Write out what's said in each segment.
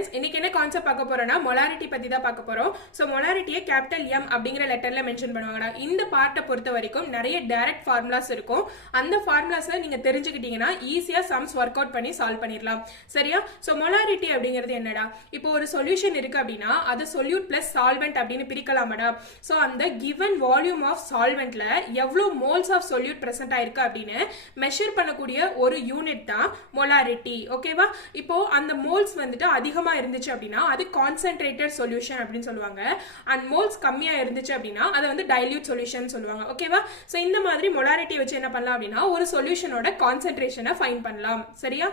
Students, இன்னைக்கு என்ன concept பார்க்க போறோம்னா மொலாரிட்டி பத்தி தான் பார்க்க போறோம். சோ மொலாரிட்டியை கேபிட்டல் எம் அப்படிங்கிற லெட்டர்ல மென்ஷன் பண்ணுவாங்கடா. இந்த பார்ட்டை பொறுத்த வரைக்கும் நிறைய டைரக்ட் ஃபார்முலாஸ் இருக்கும். அந்த ஃபார்முலாஸை நீங்க தெரிஞ்சுக்கிட்டீங்கன்னா ஈஸியா சம்ஸ் ஒர்க் அவுட் பண்ணி சால்வ் பண்ணிடலாம். சரியா? சோ மொலாரிட்டி அப்படிங்கிறது என்னடா? இப்போ ஒரு சொல்யூஷன் இருக்கு அப்படின்னா அது சொல்யூட் பிளஸ் சால்வெண்ட் அப்படின்னு பிரிக்கலாமடா. சோ அந்த கிவன் வால்யூம் ஆஃப் சால்வெண்ட்ல எவ்வளவு மோல்ஸ் ஆஃப் சொல்யூட் பிரசன்ட் ஆயிருக்கு அப்படின்னு மெஷர் பண்ணக்கூடிய ஒரு யூனிட் தான் மொலாரிட்டி. ஓகேவா? இப்போ அந்த மோல்ஸ் வந்துட்டு அதிகமா இருந்துச்சு அப்படின்னா அது கான்சென்ட்ரேட்டட் சொல்யூஷன் அப்படின்னு சொல்லுவாங்க. அண்ட் மோல்ஸ் கம்மியா இருந்துச்சு அப்படின்னா அதை வந்து டைல்யூட் சொல்யூஷன் சொல்லுவாங்க. ஓகேவா? சோ இந்த மாதிரி மொலாரிட்டி வச்சு என்ன பண்ணலாம் அப்படின்னா ஒரு சொல்யூஷனோட கான்சென்ட்ரேஷனை ஃபைண்ட் பண்ணலாம். சரியா?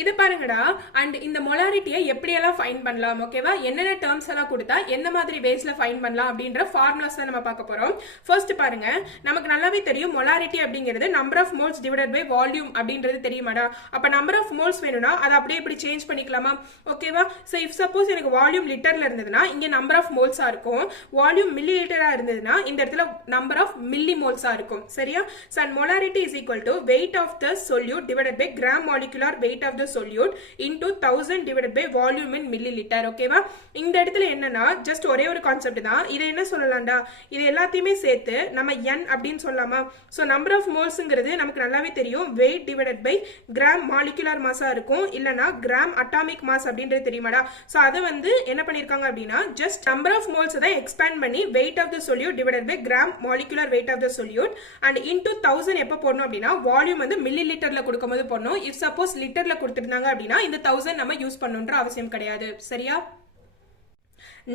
இது பாருங்கடா. அண்ட் இந்த மொலாரிட்டியை எப்படியெல்லாம் ஃபைண்ட் பண்ணலாம், ஓகேவா? என்னென்ன டேர்ம்ஸ் எல்லாம் கொடுத்தா எந்த மாதிரி வேஸ்ல ஃபைண்ட் பண்ணலாம் அப்படின்ற ஃபார்முலாஸ் தான் நம்ம பார்க்க போறோம். ஃபர்ஸ்ட் பாருங்க, நமக்கு நல்லாவே தெரியும் மொலாரிட்டி அப்படிங்கிறது number of moles divided by volume அப்படின்றது தெரியுமாடா. அப்ப நம்பர் ஆஃப் மோல்ஸ் வேணும்னா அதை அப்படியே இப்படி சேஞ்ச் பண்ணிக்கலாமா? ஓகேவா? ஸோ இஃப் சப்போஸ் எனக்கு வால்யூம் லிட்டர்ல இருந்ததுன்னா இங்க நம்பர் ஆஃப் மோல்ஸா இருக்கும். வால்யூம் மில்லி லிட்டரா இருந்ததுன்னா இந்த இடத்துல நம்பர் ஆஃப் மில்லி மோல்ஸா இருக்கும். சரியா? So and molarity is equal to weight of the solute divided by gram molecular weight of solute into 1000 divided by volume in milliliter. ஓகேவா? இந்த இடத்துல என்னன்னா ஜஸ்ட் ஒரே ஒரு கான்செப்ட் தான். இதை என்ன சொல்லலாம்டா, இது எல்லாத்தையுமே சேர்த்து நம்ம n அப்படின்னு சொல்லலாமா? சோ நம்பர் ஆஃப் மோல்ஸ்ங்கிறது நமக்கு நல்லாவே தெரியும் weight divided by gram molecular மாஸா இருக்கும், இல்லனா கிராம் அட்டாமிக் மாஸ் அப்படின்றது தெரியுமாடா. சோ அதை வந்து என்ன பண்ணிருக்காங்க அப்படின்னா ஜஸ்ட் நம்பர் ஆஃப் மோல்ஸ் தான் எக்ஸ்பேண்ட் பண்ணி weight of the solute divided by gram molecular weight of the solute and into 1000 எப்ப போடணும் அப்படின்னா வால்யூம் வந்து மில்லி லிட்டர்ல கொடுக்கும்போது போடணும். இஃப் சப்போஸ் லிட்டர்ல கொடுத்திருந்தாங்க அப்படின்னா இந்த 1000 நம்ம யூஸ் பண்ணணும்ன்ற அவசியம் கிடையாது. சரியா?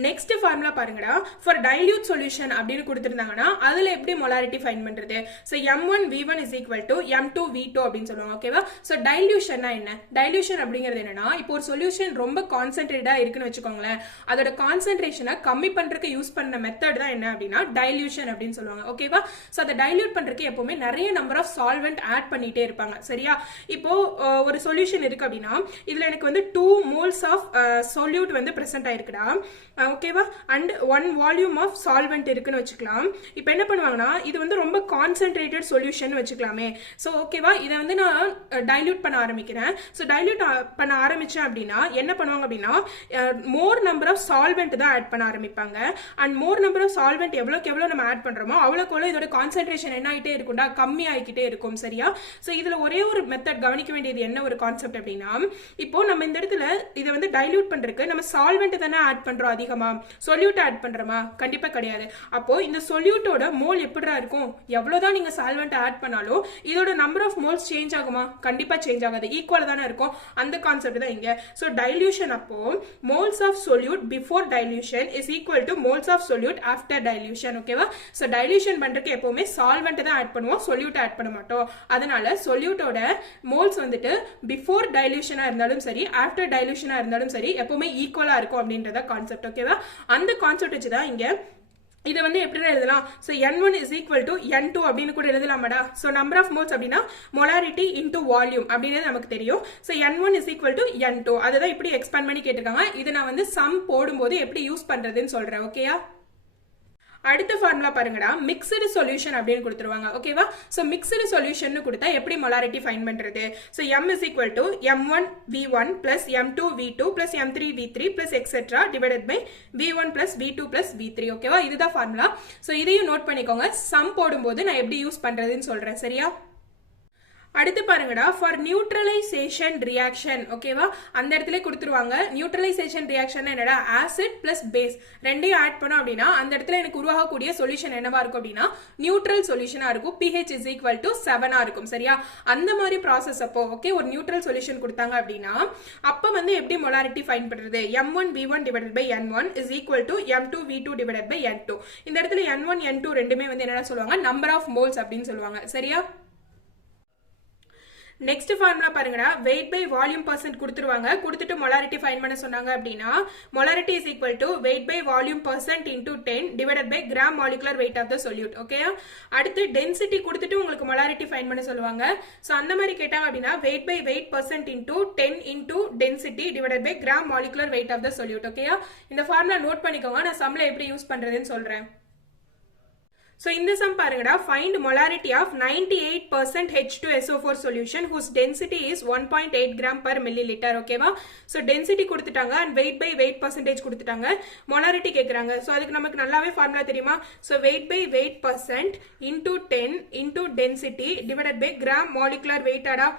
நெக்ஸ்ட் ஃபார்முலா பாருங்கடா. ஃபார் டைல்யூட் சொல்யூஷன் அப்படின்னு கொடுத்திருந்தாங்கன்னா அதுல எப்படி மொலாரிட்டி ஃபைண்ட் பண்றது? So m1v1 is equal to m2v2 அப்படின்னு சொல்லுவாங்க. ஓகேவா? சோ டைல்யூஷன்னா என்ன? டைல்யூஷன் அப்படிங்கிறது என்னன்னா இப்போ ஒரு சொல்யூஷன் ரொம்ப கான்சென்ட்ரேட்டடா இருக்குன்னு வச்சுக்கோங்களேன், அதோட கான்சென்ட்ரேஷனை கம்மி பண்றதுக்கு யூஸ் பண்ண மெத்தட் தான் என்ன அப்படின்னா டைல்யூஷன் அப்படின்னு சொல்லுவாங்க. ஓகேவா? சோ அதை டைல்யூட் பண்றதுக்கு எப்பவுமே நிறைய நம்பர் ஆஃப் சால்வெண்ட் ஆட் பண்ணிட்டே இருப்பாங்க. சரியா? இப்போ ஒரு சொல்யூஷன் இருக்கு அப்படின்னா இதுல எனக்கு வந்து 2 மோல்ஸ் ஆஃப் சொல்யூட் வந்து பிரசன்ட் ஆயிருக்குடா. ஓகேவா? அண்ட் 1 வால்யூம் ஆஃப் சால்வெண்ட் இருக்குன்னு வச்சுக்கலாம். இப்போ என்ன பண்ணுவாங்கன்னா இது வந்து ரொம்ப கான்சென்ட்ரேட்டட் சொல்யூஷன் வச்சுக்கலாமே. ஸோ ஓகேவா, இதை வந்து நான் டைல்யூட் பண்ண ஆரம்பிக்கிறேன். ஸோ டைல்யூட் பண்ண ஆரம்பிச்சேன் அப்படின்னா என்ன பண்ணுவாங்க அப்படின்னா மோர் நம்பர் ஆஃப் சால்வெண்ட் தான் ஆட் பண்ண ஆரம்பிப்பாங்க. And more number of solvent எவ்வளோக்கு எவ்வளோ நம்ம ஆட் பண்றோமோ அவ்வளோக்கு இதோட கான்சென்ட்ரேஷன் என்ன ஆகிட்டே இருக்கும்டா, கம்மி ஆகிக்கிட்டே இருக்கும். சரியா? ஸோ இதுல ஒரே ஒரு மெத்தட் கவனிக்க வேண்டியது என்ன ஒரு கான்செப்ட் அப்படின்னா இப்போ நம்ம இந்த இடத்துல இதை வந்து டைல்யூட் பண்றதுக்கு நம்ம சால்வெண்ட் தானே ஆட் பண்றோம், அதிகமா சொல்யூட் ஆட் பண்றோமா? கண்டிப்பா கிடையாது. அப்போ இந்த சொல்யூட்டோட மோல் எப்படிடா இருக்கும்? எவ்வளவுதான் நீங்க சால்வெண்ட் ஆட் பண்ணாலும் இதோட நம்பர் ஆஃப் மோல்ஸ் சேஞ்ச் ஆகுமா? கண்டிப்பா சேஞ்ச் ஆகாது, ஈக்குவல் தானே இருக்கும். அந்த கான்செப்ட் தான் இங்க. சோ டைல்யூஷன் அப்போ moles of solute before dilution is equal to moles of solute after dilution. ஓகேவா? சோ டைல்யூஷன் பண்றதுக்கு எப்பவுமே சால்வெண்ட் தான் ஆட் பண்ணுவோம், சொல்யூட் ஆட் பண்ண மாட்டோம். அதனால சொல்யூட்டோட மோல்ஸ் வந்துட்டு பிஃபோர் டைல்யூஷனா இருந்தாலும் சரி ஆஃப்டர் டைல்யூஷனா இருந்தாலும் சரி எப்பவுமே ஈக்குவலா இருக்கும் அப்படின்றத கான்செப்ட். ஓகேவா? அந்த கான்செப்ட் வச்சுதான் இங்க இதை வந்து எப்படி எழுதலாம்? So n1 is equal to n2 அப்படின்னு கூட எழுதலாமாடா. சோ நம்பர் ஆஃப் மோல்ஸ் அப்படின்னா மொலாரிட்டி இன்டு வால்யூம் அப்படின்றது நமக்கு தெரியும். So n1 is equal to n2 அதுதான் இப்படி எக்ஸ்பேண்ட் பண்ணி கேட்டிருக்காங்க. இதை நான் வந்து சம் போடும்போது எப்படி யூஸ் பண்றதுன்னு சொல்றேன். ஓகேயா? அடுத்த ஃபார்முலா பாருங்கடா, மிக்ஸ்டு சொல்யூஷன் அப்படின்னு கொடுத்துருவாங்க. ஓகேவா? சோ மிக்ஸ்டு சொல்யூஷன் கொடுத்தா எப்படி மொலாரிட்டி ஃபைண்ட் பண்றது? So m is equal to m1v1 plus m2v2 plus m3v3 plus etc divided by v1 plus v2 plus v3. ஓகேவா? இதுதான் ஃபார்முலா. சோ இதையும் நோட் பண்ணிக்கோங்க, சம் போடும்போது நான் எப்படி யூஸ் பண்றதுன்னு சொல்றேன். சரியா? அடுத்து பாருங்கடா, ஃபார் நியூட்ரலைசேஷன் ரியாக்ஷன். ஓகேவா? அந்த இடத்துல கொடுத்துருவாங்க நியூட்ரலைசேஷன் ரியாக்ஷன் என்னடா, ஆசிட் பிளஸ் பேஸ் ரெண்டையும் ஆட் பண்ணோம் அப்படின்னா அந்த இடத்துல எனக்கு உருவாகக்கூடிய சொல்யூஷன் என்னவா இருக்கும் அப்படின்னா நியூட்ரல் சொல்யூஷனா இருக்கும். pH is equal to 7 இருக்கும். சரியா? அந்த மாதிரி ப்ராசஸ் அப்போ ஓகே ஒரு நியூட்ரல் சொல்யூஷன் கொடுத்தாங்க அப்படின்னா அப்ப வந்து எப்படி மொலாரிட்டி ஃபைண்ட் பண்றது? m1v1 divided by n1 is equal to m2v2 divided by n2. இந்த இடத்துல n1 n2 ரெண்டுமே வந்து என்னடா சொல்லுவாங்க, நம்பர் ஆஃப் மோல்ஸ் அப்படின்னு சொல்லுவாங்க. சரியா? நெக்ஸ்ட் ஃபார்முலா பாருங்கடா, வெயிட் பை வால்யூம் பர்சன்ட் கொடுத்துருவாங்க. கொடுத்துட்டு மொலாரிட்டி ஃபைண்ட் பண்ண சொன்னாங்க அப்படின்னா molarity is equal to weight by volume percent into 10 divided by gram molecular weight of the solute. Okay? அடுத்து டென்சிட்டி கொடுத்துட்டு உங்களுக்கு மொலாரிட்டி ஃபைண்ட் பண்ண சொல்லுவாங்க. ஸோ அந்த மாதிரி கேட்டாங்க அப்படின்னா weight by weight percent into 10 into density divided by gram molecular weight of the solute. Okay? இந்த ஃபார்முலா நோட் பண்ணிக்கோங்க, நான் சம்ல எப்படி யூஸ் பண்றதுன்னு சொல்றேன். So in this sum பாருங்கடா, find molarity of 98% H2SO4 solution whose density is 1.8 gram per milliliter. ஓகேவா? So density கொடுத்துட்டாங்க and weight by weight percentage கொடுத்துட்டாங்க. molarity கேக்குறாங்க. So அதுக்கு நமக்கு நல்லாவே ஃபார்முலா தெரியுமா? So weight by weight percent into 10 into density divided by gram molecular weight ஆடா.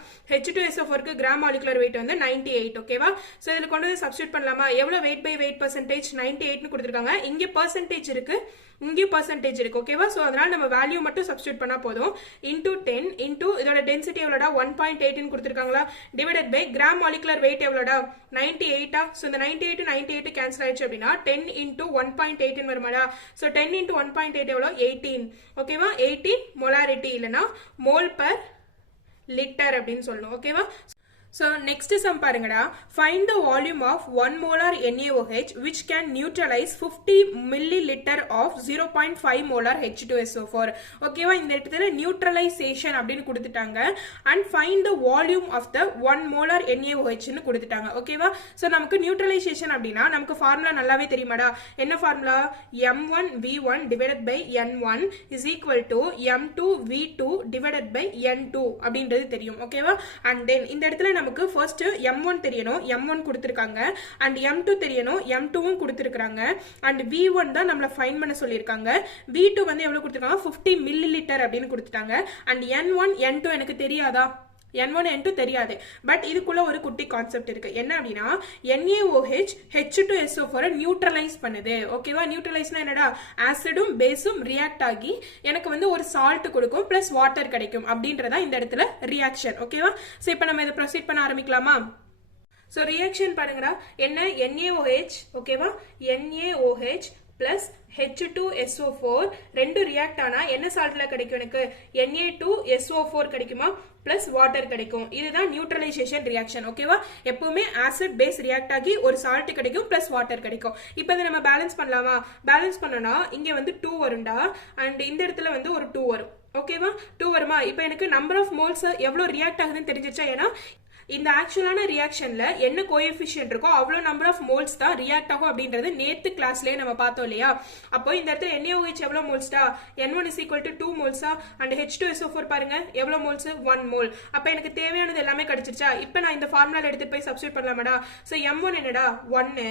H2SO4 க்கு gram molecular weight வந்து 98. ஓகேவா? So இதுல கொண்டு வந்து சப்ஸ்டிட்யூட் பண்ணலாமா? எவ்வளவு weight by weight percentage 98 னு கொடுத்திருக்காங்க. இங்க percentage இருக்கு. இங்கே percentage இருக்கு. ஓகேவா? சோ அதனால நம்ம வேல்யூ மட்டும் சப்ஸ்டிட்யூட் பண்ணா போதும். into 10 into இதோட டென்சிட்டி எவ்வளவுடா 1.8 னு கொடுத்திருக்காங்களா divided by gram molecular weight எவ்வளவுடா 98 சோ இந்த 98 98 கேன்சல் ஆயிடுச்சு அப்படினா 10 into 1.8 னு வருமாடா. சோ 10 into 1.8 எவ்வளவு 18. ஓகேவா? 18 molarity இல்லனா mole per liter அப்படினு சொல்லணும். ஓகேவா? So next sum பாருங்கடா, find the volume of 1 molar NaOH which can neutralize 50 milliliter of 0.5 molar H2SO4. ஓகேவா? இந்த இடத்துல neutralization அப்படினு கொடுத்துட்டாங்க and find the volume of the 1 molar NaOH னு கொடுத்துட்டாங்க. ஓகேவா? சோ நமக்கு neutralization அப்படினா நமக்கு ஃபார்முலா நல்லாவே தெரியுமாடா. என்ன formula? M1V1 divided by N1 is equal to M2V2 divided by N2 அப்படின்றது தெரியும். ஓகேவா? and then இந்த இடத்துல நமக்கு first M1 தெரியணும், M1 கொடுத்திருக்காங்க and M2 தெரியணும், M2 வும் கொடுத்திருக்காங்க and V1 தான் நம்மள ஃபைண்ட் பண்ண சொல்லிருக்காங்க. V2 வந்து எவ்வளவு கொடுத்திருக்காங்க 50 milliliter அப்படினு கொடுத்துட்டாங்க and N1 N2 எனக்கு தெரியாதா? N1 N2 தெரியாது. பட் இதுக்குள்ள ஒரு குட்டி கான்செப்ட் இருக்கு. என்ன அப்படினா NaOH H2SO4 நியூட்ரலைஸ் பண்ணுது. ஓகேவா? நியூட்ரலைஸ்னா என்னடா? ஆசிடும் பேஸும் ரியாக்ட் ஆகி எனக்கு வந்து ஒரு சால்ட் கொடுக்கும் பிளஸ் வாட்டர் கிடைக்கும் அப்படின்றதா இந்த இடத்துல ரியாக்ஷன். ஓகேவா? சோ இப்போ நம்ம இத ப்ரோசீட் பண்ண ஆரம்பிக்கலாமா? சோ ரியாக்ஷன் பாருங்கடா. என்ன? NaOH ஓகேவா? NaOH plus H2SO4 ரெண்டு ரியாக்ட் ஆனா என்ன சால்ட்ல கிடைக்கும் எனக்கு? Na2SO4 கிடைக்குமா? plus வாட்டர் கிடைக்கும். இதுதான் நியூட்ரலைசேஷன் ரியாக்ஷன். ஓகேவா? எப்பவுமே ஆசிட் பேஸ் ரியாக்ட் ஆகி ஒரு சால்ட் கிடைக்கும் plus வாட்டர் கிடைக்கும். இப்போ இத நம்ம பேலன்ஸ் பண்ணலாமா? பேலன்ஸ் பண்ணனா இங்க வந்து 2 வரும்டா and இந்த இடத்துல வந்து ஒரு 2 வரும். ஓகேவா? 2 வருமா? இப்போ எனக்கு நம்பர் ஆஃப் மோல்ஸ் எவ்வளவு ரியாக்ட் ஆகுதுன்னு தெரிஞ்சிருச்சா? ஏனா இந்த ஆக்சுவலான ரியாக்ஷன்ல என்ன கோஎஃபிஷியன்ட் இருக்கோ அவ்வளவு நம்பர் ஆஃப் மோல்ஸ் தான் ரியாக்ட் ஆகும் அப்படின்றது நேத்து கிளாஸ்லயே நம்ம பார்த்தோம் இல்லையா? அப்போ இந்த இடத்துல NaOH எவ்வளவு மோல்ஸ்டா? N1 is equal to 2 மோல்ஸா and H2SO4 பாருங்க எவ்வளவு மோல்ஸ்? 1 மோல். அப்ப எனக்கு தேவையானது எல்லாமே கிடைச்சிருச்சா? இப்போ நான் இந்த ஃபார்முலால எடுத்து போய் சப்ஸ்டிட்யூட் பண்ணலாமாடா? சோ M1 என்னடா 1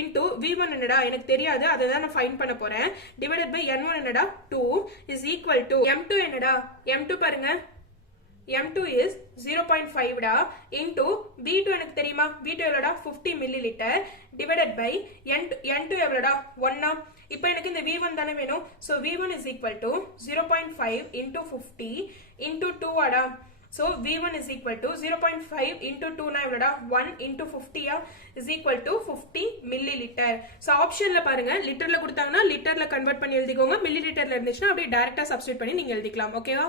into V1 என்னடா எனக்கு தெரியாது, அதை தான் நான் ஃபைண்ட் பண்ண போறேன். டிவைடட் பை N1 என்னடா 2 is equal to M2 என்னடா? M2 பாருங்க M2 is 0.5 டா into V2 எனக்கு தெரியுமா? V2 எவ்வளவுடா 50 milliliter divided by N2 எவ்வளவுடா 1 இப்போ எனக்கு இந்த V1 தானே வேணும். so V1 is equal to 0.5 into 50 into 2 ஆடா. so V1 is equal to 0.5 into 2 நா எவ்வளவுடா 1 into 50 is equal to 50 milliliter. so ஆப்ஷன்ல பாருங்க லிட்டர்ல கொடுத்தாங்கன்னா லிட்டர்ல கன்வர்ட் பண்ணி எழுதிக்கோங்க, மில்லிலிட்டர்ல இருந்துச்சுன்னா அப்படியே டைரக்டா சப்ஸ்டிட்யூட் பண்ணி நீங்க எழுதிக்கலாம். ஓகேவா?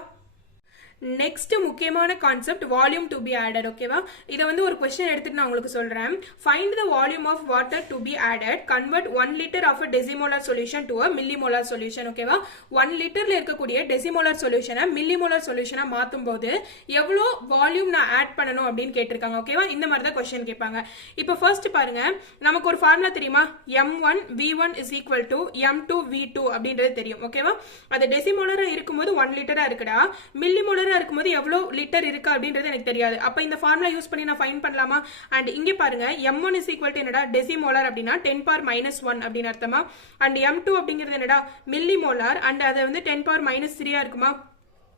நெக்ஸ்ட் முக்கியமான concept volume to be added. ஓகேவா? இத வந்து ஒரு क्वेश्चन எடுத்துட்டு நான் உங்களுக்கு சொல்றேன். Find the volume of water to be added, convert 1 litre of a decimolar solution to a millimolar solution. ஓகேவா? 1 லிட்டர்ல இருக்கக்கூடிய டெசிமோலார் சொல்யூஷனை மில்லிமோலார் சொல்யூஷனா மாத்தும்போது எவ்வளவு வால்யூம் நான் ஆட் பண்ணனும் அப்படினு கேட்டிருக்காங்க. ஓகேவா? இந்த மாதிரி தான் क्वेश्चन கேட்பாங்க. இப்போ ஃபர்ஸ்ட் பாருங்க, நமக்கு ஒரு ஃபார்முலா தெரியுமா? M1V1 is equal to M2V2 அப்படின்றது தெரியும். ஓகேவா? அது டெசிமோலாரா இருக்கும்போது 1 லிட்டரா இருக்குடா, மில்லிமோலார் இருக்கும்போது எவ்வளவு லிட்டர் இருக்கு அப்படின்றது எனக்கு தெரியாது. அப்ப இந்த ஃபார்முலா யூஸ் பண்ணி நான் ஃபைண்ட் பண்ணலாமா? அண்ட் இங்க பாருங்க M1 is equal to என்னடா டெசிமோலார் அப்படினா 10 power minus 1 அப்படின அர்த்தமா? அண்ட் M2 அப்படிங்கிறது என்னடா மில்லிமோலார் அண்ட் அது வந்து 10 power minus 3 ஆ இருக்குமா?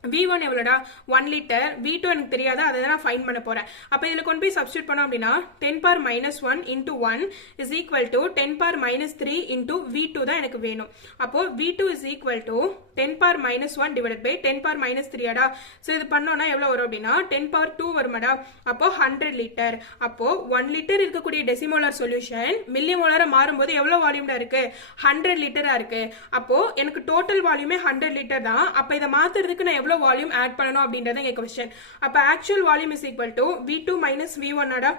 V1 எவ்வளவுடா 1 லிட்டர், V2 எனக்கு தெரியாது, அதை தான் நான் ஃபைண்ட் பண்ண போறேன். அப்ப இதுல கொண்டு போய் சப்ஸ்டிட்யூட் பண்ணோம் அப்படினா 10 power minus 1 into 1 is equal to 10 power minus 3 into V2 தான் எனக்கு வேணும். அப்போ V2 is equal to 10 power minus 1 divided by 10 power minus 3 ஆடா. சோ இது பண்ணோம்னா எவ்வளவு வரும் அப்படினா 10 power 2 வருமாடா. அப்போ 100 லிட்டர். அப்போ 1 லிட்டர் இருக்கக்கூடிய டெசிமோலார் சொல்யூஷன் மில்லிமோலாரா மாறும்போது எவ்வளவு வால்யூம்டா இருக்கு? 100 லிட்டரா இருக்கு. அப்போ எனக்கு டோட்டல் வால்யூமே 100 லிட்டர் தான். அப்ப இத மாத்துறதுக்கு நான் வால்யூம் ஆட் பண்ணனும் அப்படின்றது எங்க क्वेश्चन. அப்ப actual volume is equal to V2 minus V1 ஆடா.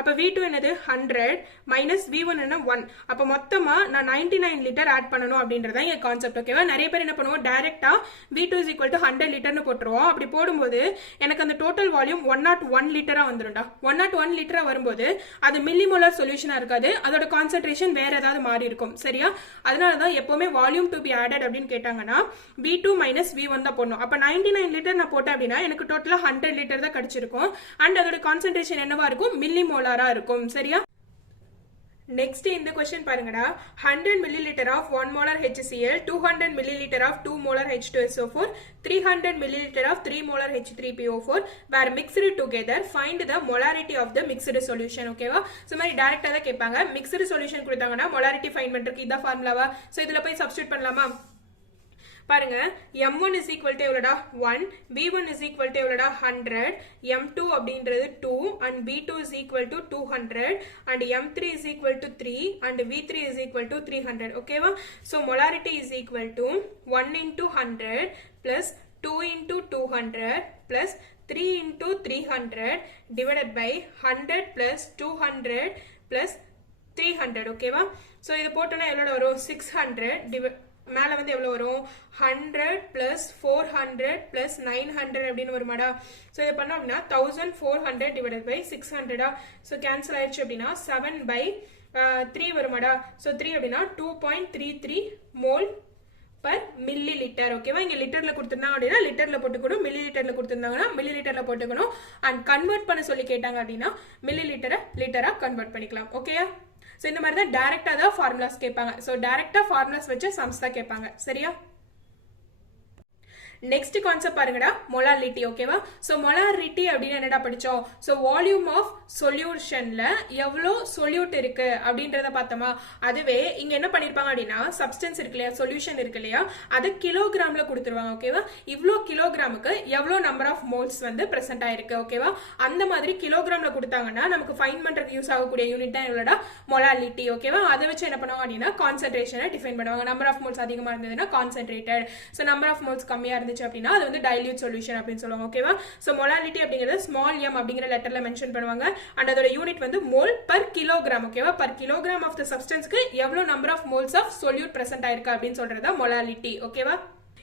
அப்போ V2 என்னது 100 மைனஸ் V1 என்ன 1. அப்போ மொத்தமாக நான் 99 லிட்டர் ஆட் பண்ணணும் அப்படின்றதான் என் கான்செப்ட். ஓகேவா? நிறைய பேர் என்ன பண்ணுவோம், டைரக்டா V2 is equal to 100 லிட்டர்னு போட்டுருவோம். அப்படி போடும்போது எனக்கு அந்த டோட்டல் வால்யூம் 101 லிட்டரா வந்துடும்டா. 101 லிட்டரா வரும்போது அது மில்லிமோலார் சொல்யூஷனா இருக்காது, அதோட கான்சென்ட்ரேஷன் வேற ஏதாவது மாறி இருக்கும். சரியா? அதனால தான் எப்பவுமே வால்யூம் டு பி ஆடட் அப்படின்னு கேட்டாங்கன்னா V2 மைனஸ் V1 தான் போடணும். அப்போ 99 லிட்டர் நான் போட்டேன் அப்படின்னா எனக்கு டோட்டலா 100 லிட்டர் தான் கிடைச்சிருக்கும். அண்ட் அதோட கான்சென்ட்ரேஷன் என்னவா இருக்கும், மில்லிமோலாரா இருக்கும். சரியா? நெக்ஸ்ட் இந்த क्वेश्चन பாருங்கடா. 100 milliliter of 1 molar HCl, 200 milliliter of 2 molar H2SO4, 300 milliliter of 3 molar H3PO4 were mixed together. Find the molarity of the mixed solution. ஓகேவா? சோ மாதிரி டைரக்டா தான் கேட்பாங்க. mixed solution கொடுத்தாங்கன்னா molarity ஃபைண்ட் பண்றதுக்கு இதான் ஃபார்முலாவா? சோ இதுல போய் சப்ஸ்டிட்யூட் பண்ணலாமா? பாருங்க, m1 is equal to எவ்வளோடா 1, v1 is equal to எவ்வளோடா 100, m2 அப்படின்றது 2 and v2 is equal to 200 and m3 is equal to 3 and v3 is equal to 300. ஓகேவா? so molarity is equal to 1 into 100 plus 2 into 200 plus 3 into 300 divided by 100 plus 200 plus 300. ஓகேவா? so இது போட்டோன்னா எவ்வளோ வரும், 600 மேல வந்து எவ்வளவு வரும், 100 plus 400 plus 900 அப்படின்னு வருமாடா. சோ இதை பண்ணோம் அப்படின்னா 1400 divided by 600. சோ கேன்சல் ஆயிடுச்சு அப்படின்னா 7 by 3 வருமாடா. சோ 3 அப்படின்னா 2.33 mole per milliliter. ஓகேவா? இங்க லிட்டர்ல கொடுத்திருந்தாங்க அப்படின்னா லிட்டர்ல போட்டுக்கணும், மில்லி லிட்டர்ல கொடுத்திருந்தாங்கன்னா மில்லி லிட்டர்ல போட்டுக்கணும். அண்ட் கன்வெர்ட் பண்ண சொல்லி கேட்டாங்க அப்படின்னா மில்லி லிட்டரை லிட்டரா கன்வெர்ட் பண்ணிக்கலாம். ஓகேயா? சோ இந்த மாதிரி தான் டைரக்டா தான் ஃபார்முலாஸ் கேட்பாங்க. சோ டைரக்டா ஃபார்முலாஸ் வச்சு சம்ஸ் தான் கேட்பாங்க. சரியா? நெக்ஸ்ட் கான்செப்ட் பாருங்கடா, மொலாரிட்டி. ஓகேவா? சோ மொலாரிட்டி அப்படின்னு என்னடா படிச்சோம், சோ வால்யூம் ஆஃப் சொல்யூஷன்ல எவ்வளோ சொல்யூட் இருக்கு அப்படின்றத பார்த்தோமா. அதுவே இங்க என்ன பண்ணிருப்பாங்க அப்படின்னா சப்ஸ்டன்ஸ் இருக்கு இல்லையா, சொல்யூஷன் இருக்கு இல்லையா, அது கிலோகிராம்ல கொடுத்துருவாங்க. ஓகேவா? இவ்வளோ கிலோகிராமுக்கு எவ்வளோ நம்பர் ஆஃப் மோல்ஸ் வந்து பிரசன்ட் ஆயிருக்கு. ஓகேவா? அந்த மாதிரி கிலோகிராம்ல கொடுத்தாங்கன்னா நமக்கு ஃபைண்ட் பண்றதுக்கு யூஸ் ஆகக்கூடிய யூனிட் தான் எவ்வளோடா மொலாரிட்டி. ஓகேவா? அதை வச்சு என்ன பண்ணுவாங்க அப்படின்னா கான்சென்ட்ரேஷனை டிஃபைன் பண்ணுவாங்க. நம்பர் ஆஃப் மோல்ஸ் அதிகமா இருந்ததுன்னா concentrated, so number of moles கம்மியா இருந்துச்சு அப்படின்னா அது வந்து டைல்யூட் சொல்யூஷன் அப்படின்னு சொல்லுவாங்க. ஓகேவா? சோ மொலாரிட்டி அப்படிங்கிறது ஸ்மால் m அப்படிங்கிற லெட்டர்ல மென்ஷன் பண்ணுவாங்க. அண்ட் அதோட யூனிட் வந்து மோல் பர் கிலோகிராம். ஓகேவா? பர் கிலோகிராம் ஆஃப் த சப்ஸ்டன்ஸ்க்கு எவ்வளவு number of moles of solute present ஆயிருக்கு அப்படின்னு சொல்றதா மொலாரிட்டி. ஓகேவா?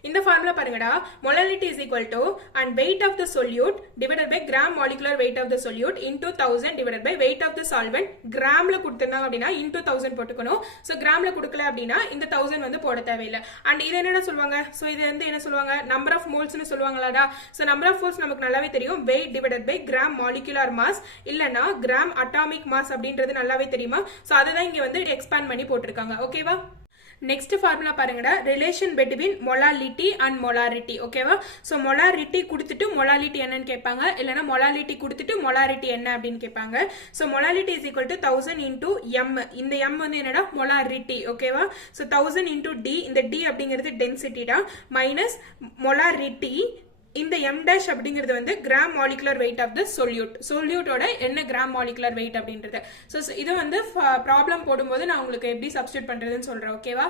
இந்த ஃபார்முலா பாருங்கடா, molarity is equal to and weight of the solute divided by gram molecular weight of the solute into 1000 divided by weight of the solvent. கிராம்ல கொடுத்திருந்தாங்க அப்படின்னா into 1000 போட்டுக்கணும். So கிராம்ல கொடுக்கல அப்படின்னா இந்த 1000 வந்து போட தேவையில்லை. அண்ட் இது என்னடா சொல்லுவாங்க, சோ இது வந்து என்ன சொல்லுவாங்க, நம்பர் ஆஃப் மோல்ஸ்னு சொல்லுவாங்களாடா. சோ நம்பர் ஆஃப் மோல்ஸ் நமக்கு நல்லாவே தெரியும், weight divided by gram molecular mass இல்லனா gram atomic mass அப்படின்றது நல்லாவே தெரியுமா. சோ அதுதான் இங்க வந்து எக்ஸ்பேண்ட் பண்ணி போட்டிருக்காங்க. ஓகேவா? நெக்ஸ்ட் ஃபார்முலா பாருங்கடா, relation between molality and molarity. ஓகேவா? சோ மொலாரிட்டி கொடுத்துட்டு மொலாலிட்டி என்னன்னு கேட்பாங்க, இல்லனா மொலாலிட்டி கொடுத்துட்டு மொலாரிட்டி என்ன அப்படின்னு கேட்பாங்க. So molality is equal to 1000 into m. இந்த m வந்து என்னடா மொலாரிட்டி. ஓகேவா? சோ 1000 into d, இந்த d அப்படிங்கிறது டென்சிட்டிடா, மைனஸ் மொலாரிட்டி இந்த m dash அப்படிங்கிறது வந்து gram molecular weight of the solute. சொல்யூட்டோட என்ன கிராம் மாலிகுலர் வெயிட் அப்படின்றது. சோ இது வந்து ப்ராப்ளம் போடும்போது நான் உங்களுக்கு எப்படி சப்ஸ்டிட்யூட் பண்றதுன்னு சொல்றேன். ஓகேவா?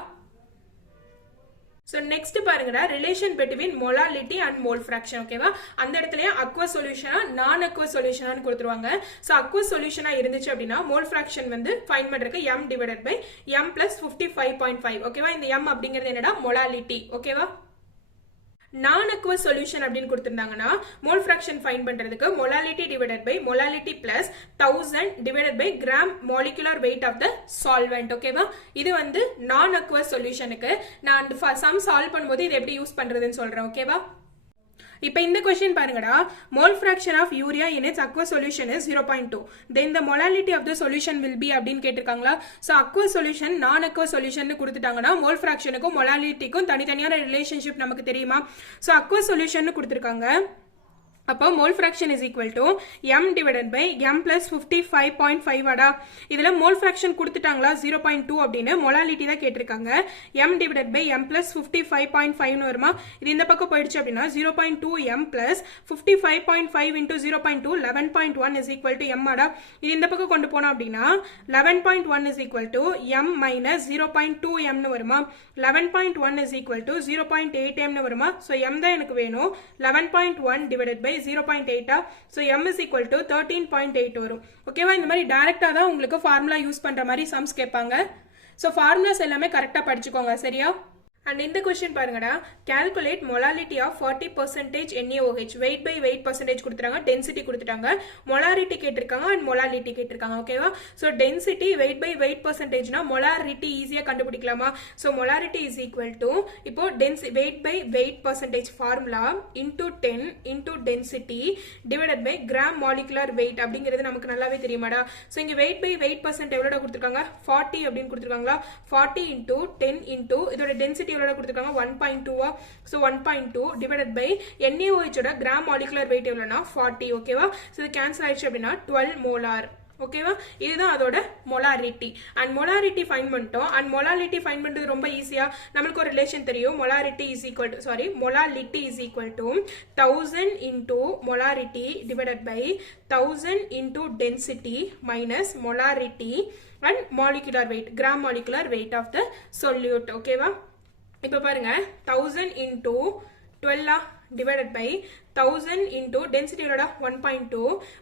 சோ நெக்ஸ்ட் பாருங்கடா, relation between molality and mole fraction. ஓகேவா? அந்த இடத்துல அக்வஸ் சொல்யூஷனா நான் அக்வஸ் சொல்யூஷனான்னு கொடுத்துருவாங்க. சோ அக்வஸ் சொல்யூஷனா இருந்துச்சு அப்படின்னா மோல் ஃபிராக்ஷன் வந்து ஃபைண்ட் பண்றதுக்கு m divided by m plus 55.5. ஓகேவா? இந்த m அப்படிங்கிறது என்னடா மொலாலிட்டி. ஓகேவா? நான் அக்வஸ் சொல்யூஷன் அப்படின்னு கொடுத்திருந்தாங்கன்னா மோல் ஃபிராக்ஷன் ஃபைண்ட் பண்றதுக்கு molality divided by molality plus 1000 divided by gram molecular weight of the solvent. ஓகேவா? இது வந்து நான் அக்வஸ் சொல்யூஷனுக்கு நான் சம் சால்வ் பண்ணும்போது இது எப்படி யூஸ் பண்றதுன்னு சொல்றேன். ஓகேவா? இப்போ இந்த क्वेश्चन பாருங்கடா, mole fraction of urea in its aqueous solution is 0.2. Then the molality of the solution will be அப்படினு கேட்டிருக்காங்களா. சோ அக்வஸ் சொல்யூஷன் நான் அக்வஸ் சொல்யூஷன் கொடுத்துட்டாங்கன்னா மோல் ஃபிராக்ஷனுக்கும் மொலாலிட்டிக்கும் தனித்தனியான ரிலேஷன்ஷிப் நமக்கு தெரியுமா. சோ அக்வஸ் சொல்யூஷன் கொடுத்திருக்காங்க. அப்போ mole fraction is equal to m divided by m plus 55.5. ஆடா இதுல மோல் ஃபிராக்ஷன் கொடுத்துட்டாங்களா 0.2 அப்படின்னு, மொலாலிட்டி தான் கேட்டிருக்காங்க. m divided by m plus 55.5 வருமா. இது இந்த பக்கம் போயிடுச்சு அப்படின்னா 0.2 m plus 55.5 into 0.2 11.1 is equal to m. ஆடா இது இந்த பக்கம் கொண்டு போனோம் அப்படின்னா 11.1 is equal to m minus 0.2 m வருமா. 11.1 இஸ் ஈக்குவல் டு 0.8 m வருமா. ஸோ m தான் எனக்கு வேணும். 11.1 divided by 0.8 so m is equal to 13.8 வரும் ஓகேவா இந்த மாதிரி டைரக்டா தான் உங்களுக்கு ஃபார்முலா யூஸ் பண்ற மாதிரி சம்ஸ் கேட்பாங்க ஸோ ஃபார்முலாஸ் எல்லாமே கரெக்டா படிச்சுக்கோங்க சரியா And in the question பாருங்கடா calculate molality of 40% NaOH weight by weight percentage கொடுத்துட்டாங்க density கொடுத்துட்டாங்க molarity கேட்டிருக்காங்க and molality கேட்டிருக்காங்க ஓகேவா so density weight by weight percentage னா molarity ஈஸியா கண்டுபிடிக்கலாமா so molarity is equal to இப்போ weight by weight percentage formula into 10 into density divided by gram molecular weight அப்படிங்கிறது நமக்கு நல்லாவே தெரியுமாடா so இங்க weight by weight percent எவ்வளோட கொடுத்துருக்காங்க 40 அப்படின்னு கொடுத்துருக்காங்களா 40 into 10 into இதோட density கொடுத்திருக்காங்க 1.2 so 1.2 divided by NaOH ஓட gram molecular weight எவ்வளவுனா 40 ஓகேவா சோ இது கேன்சல் ஆயிடுச்சு அப்படினா 12 molar ஓகேவா இதுதான் அதோட molarity and molarity ஃபைண்ட் பண்ணிட்டோம் and molality ஃபைண்ட் பண்றது ரொம்ப ஈஸியா நமக்கு ஒரு ரிலேஷன் தெரியும் molarity is equal to molality is equal to 1000 into molarity divided by 1000 into density minus molarity and molecular weight gram molecular weight of the solute ஓகேவா இப்போ பாருங்க 1000 into 12 divided by 1000 into density எவ்வளோடா 1.2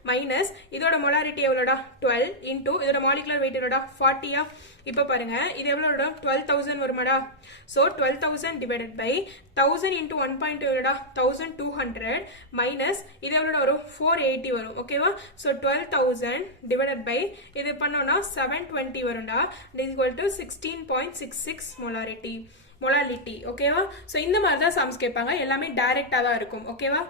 minus இதோட molarity எவ்வளோடா 12 into இதோட molecular weight எவ்வளோடா 40 இப்போ பாருங்க இது எவ்வளோடா 12000 வருமாடா so 12000 divided by 1000 into 1.2 எவ்வளோடா 1200 minus இது எவ்வளோடா வரும் 480 வரும் ஓகேவா so 12000 divided by இது பண்ணோம்னா 720 வரும்டா is equal to 16.66 molality ஓகேவா சோ இந்த மாதிரி தான் சம்ஸ் கேட்பாங்க எல்லாமே டைரக்டா தான் இருக்கும் ஓகேவா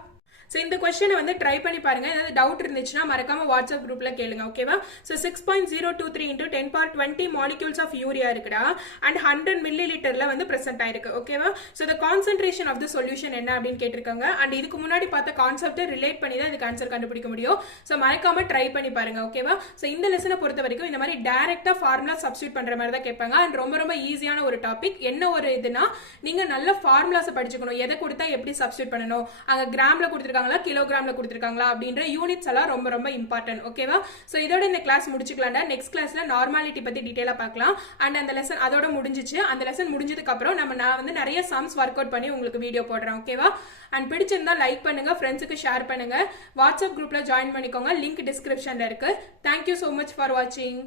So இந்த क्वेश्चन வந்து ட்ரை பண்ணி பாருங்க ஏதாவது டவுட் இருந்துச்சுனா மறக்காம வாட்ஸ்அப் குரூப்ல கேளுங்க ஓகேவா so 6.023 into 10 power 20 molecules of urea இருக்குடா and 100 milliliterல வந்து பிரசன்ட் ஆயிருக்கு ஓகேவா so the concentration of the solution என்ன அப்படினு கேட்டிருக்காங்க and இதுக்கு முன்னாடி பார்த்த கான்செப்ட் ரிலேட் பண்ணி தான் இதுக்கு ஆன்சர் கண்டுபிடிக்க முடியும் சோ மறக்காம ட்ரை பண்ணி பாருங்க ஓகேவா சோ இந்த லெசனை பொறுத்த வரைக்கும் இந்த மாதிரி டைரக்ட்டா ஃபார்முலா சப்ஸ்டிட்யூட் பண்ற மாதிரி தான் கேட்பாங்க and ரொம்ப ரொம்ப ஈஸியான ஒரு டாபிக் என்ன ஒரு இதுனா நீங்க நல்ல ஃபார்முலாஸ் படிச்சுக்கணும் எதை கொடுத்தா எப்படி சப்ஸ்டிட்யூட் பண்ணனும் அங்க கிராம்ல கொடுத்திருக்காங்க கிலோகிராம்ல கொடுத்திருக்காங்களா அப்படின்ற யூனிட்ஸ் எல்லாம் ரொம்ப ரொம்ப இம்பார்ட்டன்ட் ஓகேவா சோ இதோட இந்த கிளாஸ் முடிச்சுக்கலாம்டா நெக்ஸ்ட் கிளாஸ்ல நார்மாலிட்டி பத்தி டீடைலா பார்க்கலாம் and அந்த லெசன் அதோட முடிஞ்சிச்சு அந்த லெசன் முடிஞ்சதுக்கு அப்புறம் நான் வந்து நிறைய சம்ஸ் வொர்க் அவுட் பண்ணி உங்களுக்கு வீடியோ போடுறேன் ஓகேவா and பிடிச்சிருந்தா லைக் பண்ணுங்க ஃப்ரெண்ட்ஸ்க்கு ஷேர் பண்ணுங்க வாட்ஸ்அப் குரூப்ல ஜாயின் பண்ணிக்கோங்க லிங்க் டிஸ்கிரிப்ஷன்ல இருக்கு thank you so much for watching